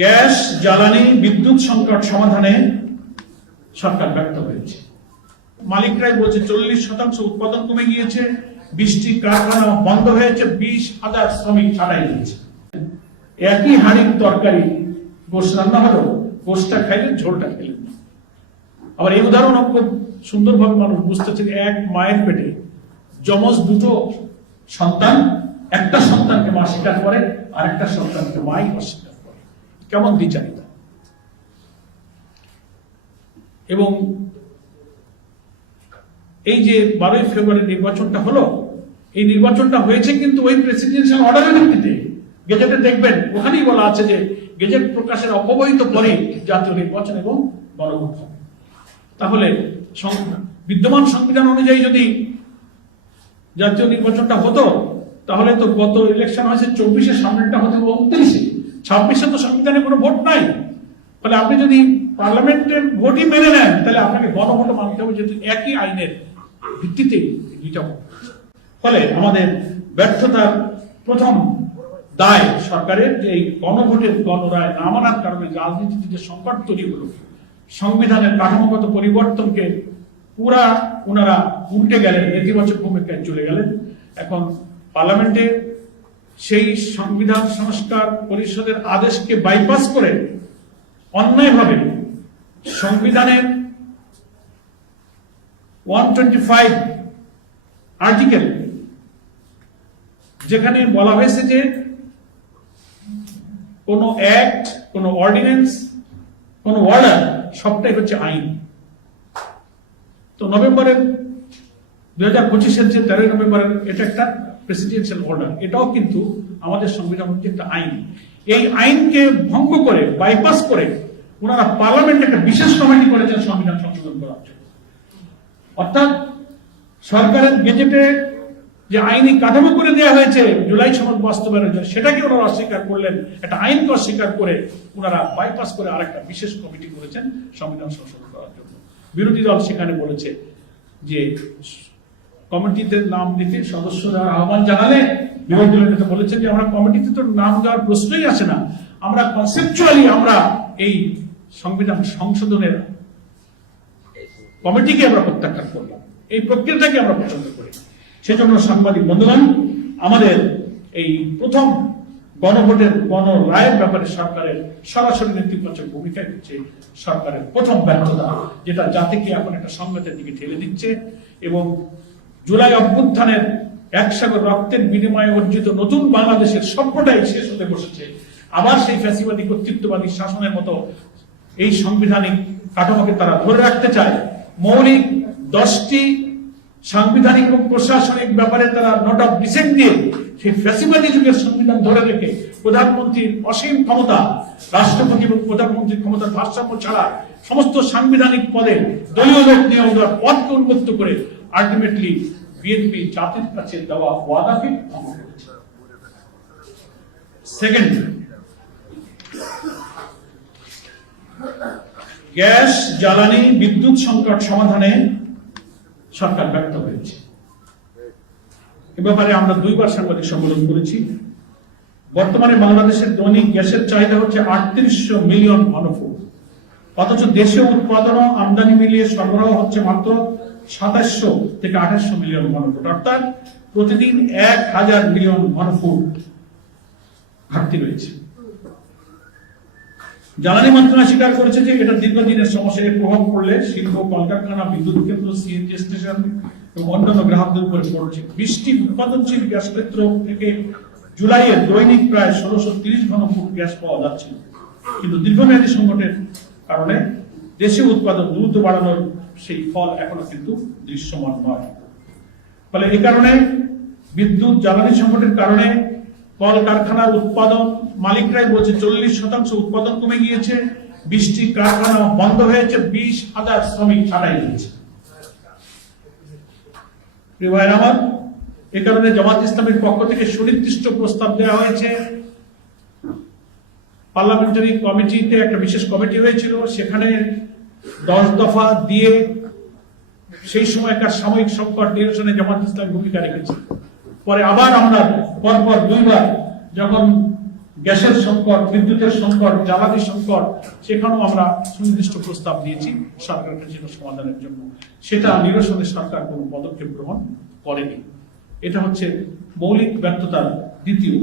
Gas, জ্বালানি, বিদ্যুৎ সংকট সমাধানে সরকার ব্যর্থ হয়েছে। মালিকরাই বলছে 40% উৎপাদন কমে গিয়েছে, 20টি কারখানা বন্ধ হয়েছে, 20,000 শ্রমিক ছাঁটাই হয়েছে। একই হাঁড়ির তরকারি গোশ রান্না হলো, গোশটা খাইলেন, ঝোলটা খেলেন। আবার এই উদাহরণ খুব সুন্দরভাবে মানুষ বুঝতেছে। এক মায়ের পেটে যমজ দুটো সন্তান, একটা সন্তানকে মা স্বীকার করে, আর একটা সন্তানকে মাই অস্বীকার করে। কেমন দ্বিচারিতা! এবং এই যে 12ই ফেব্রুয়ারি নির্বাচনটা হলো, এই নির্বাচনটা হয়েছে কিন্তু ওই প্রেসিডেন্সিয়াল অর্ডারের ভিত্তিতে। গেজেটে দেখবেন, ওখানেই বলা আছে যে গেজেট প্রকাশের অব্যবহিত পরে জাতীয় নির্বাচন এবং গণভোট হবে। তাহলে বিদ্যমান সংবিধান অনুযায়ী যদি জাতীয় নির্বাচনটা হতো, তাহলে তো গত ইলেকশন হয়েছে 24-এ, সামনেরটা হতে 29-এ, 26-এ তো সংবিধানে কোনো ভোট নাই। ফলে আপনি যদি পার্লামেন্টের ভোটই মেনে নেন, তাহলে আপনাকে গণভোট মানতে হবে, যেহেতু একই আইনের ভিত্তিতে দুইটা ভোট। ফলে আমাদের ব্যর্থতার প্রথম দায় সরকারের, যে এই গণভোটের গণরায় না মানার কারণে রাজনীতিতে যে সংকট তৈরি হলো, সংবিধানের কাঠামোগত পরিবর্তনকে পুরা ওনারা উল্টে গেলেন, নেতিবাচক ভূমিকায় চলে গেলেন। এখন পার্লামেন্টে সেই সংবিধান সংস্কার পরিষদের আদেশকে বাইপাস করে অন্যায়ভাবে সংবিধানের 125 আর্টিকেল, যেখানে বলা হয়েছে যে কোন অ্যাক্ট, কোন অর্ডিন্যান্স, কোন অর্ডার সবটাই হচ্ছে আইন। তো নভেম্বরের 2025-এর যে 13 নভেম্বরের এটা একটা প্রেসিডেন্সিয়াল অর্ডার, এটাও কিন্তু আমাদের সংবিধান অনুযায়ী একটা আইন। এই আইনকে ভঙ্গ করে, বাইপাস করে ওনারা পার্লামেন্টে একটা বিশেষ কমিটি করেছেন সংবিধান সংশোধন করার জন্য। অর্থাৎ সরকারের গেজেটে যে আইনি কাঠামো করে দেওয়া হয়েছে জুলাই সনদ বাস্তবায়নের জন্য, সেটাকে ওনারা অস্বীকার করলেন। একটা আইনকে অস্বীকার করে ওনারা বাইপাস করে আরেকটা বিশেষ কমিটি করেছেন সংবিধান সংশোধন করার জন্য। বিরোধী দল সেখানে বলেছে যে কমিটিতে নাম দিতে সদস্যরা আহ্বান জানালে বিরোধী দলের নেতা বলেছেন যে আমরা কমিটিতে তো নাম দেওয়ার প্রশ্নই আসে না, আমরা কনসেপচুয়ালি আমরা এই সংবিধান সংশোধনের কমিটিকে আমরা প্রত্যাখ্যান করলাম, এই প্রক্রিয়াটাকে আমরা পছন্দ করি। সেজন্য সাংবাদিক বন্ধুগণ, আমাদের এই প্রথম গণভোটের গণরায়ের ব্যাপারে সরকারের সরাসরি নেতিবাচক ভূমিকায় হচ্ছে সরকারের প্রথম ব্যর্থতা, যেটা জাতিকে এখন একটা সংঘাতের দিকে ঠেলে দিচ্ছে। এবং জুলাই অভ্যুত্থানের একসাগর রক্তের বিনিময়ে অর্জিত নতুন বাংলাদেশের স্বপ্নটাই শেষ হতে বসেছে। আবার সেই ফ্যাসিবাদী কর্তৃত্ববাদী শাসনের মতো এই সাংবিধানিক কাঠামোকে তারা ধরে রাখতে চায়। মৌলিক 10টি সাংবিধানিক এবং প্রশাসনিক ব্যাপারে তারা নোট অফ ডিসেন্ট দিয়ে সেই ফ্যাসিবাদী যুগের সংবিধান ধরে রেখে প্রধানমন্ত্রীর অসীম ক্ষমতা, রাষ্ট্রপতি এবং প্রধানমন্ত্রীর ক্ষমতার ভারসাম্য ছাড়া সমস্ত সাংবিধানিক পদে দলীয় লোক নিয়োগ দেওয়ার পদকে উন্মুক্ত করে আলটিমেটলি বিএনপি জাতির কাছে দেওয়া ওয়াদাকে ভঙ্গ করেছে। সেকেন্ড, গ্যাস, জ্বালানি, বিদ্যুৎ সংকট সমাধানে সরকার ব্যর্থ হয়েছে। এ ব্যাপারে আমরা 2বার সাংবাদিক সম্মেলন করেছি। বর্তমানে বাংলাদেশের দৈনিক গ্যাসের চাহিদা হচ্ছে 3800 মিলিয়ন ঘনফুট, অথচ দেশীয় উৎপাদন ও আমদানি মিলিয়ে সরবরাহ হচ্ছে মাত্র 2700 থেকে 2800 মিলিয়ন ঘনফুট, অর্থাৎ প্রতিদিন 1000 মিলিয়ন ঘনফুট ঘাটতি রয়েছে। জ্বালানি মন্ত্রণালয় স্বীকার করেছে যে এটা দীর্ঘদিনের সমস্যা, এর প্রভাব পড়লে শিল্প, কলকারখানা, বিদ্যুৎ কেন্দ্র, সিএনজি স্টেশন এবং অন্যান্য গ্রাহকদের উপরে পড়ছে। 20টি উৎপাদনশীল গ্যাস ক্ষেত্র থেকে জুলাইয়ে দৈনিক প্রায় 1630 ঘনফুট গ্যাস পাওয়া যাচ্ছিল, কিন্তু দীর্ঘমেয়াদী সংকটের কারণে দেশীয় উৎপাদন দ্রুত বাড়ানোর সেই ফল এখনো কিন্তু দৃশ্যমান নয়। ফলে এই কারণে বিদ্যুৎ জ্বালানি সংকটের কারণে কলকারখানার উৎপাদন, মালিকরাই বলছে 40% উৎপাদন কমে গিয়েছে, 20টি কারখানা বন্ধ হয়েছে, 20,000 শ্রমিক ছাঁটাই হয়েছে। প্রিয় ভাইরা আমার, এ কারণে জামাত ইসলামের পক্ষ থেকে সুনির্দিষ্ট প্রস্তাব দেওয়া হয়েছে। পার্লামেন্টারি কমিটিতে একটা বিশেষ কমিটি হয়েছিল, সেখানে 10 দফা দিয়ে সেই সময়কার সাময়িক সংকট নিরসনে জামাত ইসলাম ভূমিকা রেখেছে। পরে আবার আমরা পরপর 2বার যখন গ্যাসের সংকট, বিদ্যুতের সংকট, জ্বালানি সংকট, সেখানেও আমরা সুনির্দিষ্ট প্রস্তাব দিয়েছি সরকারকে সেটা সমাধানের জন্য। সেটা নিরসনে সরকার কোনো পদক্ষেপ গ্রহণ করেনি। এটা হচ্ছে মৌলিক ব্যর্থতার দ্বিতীয়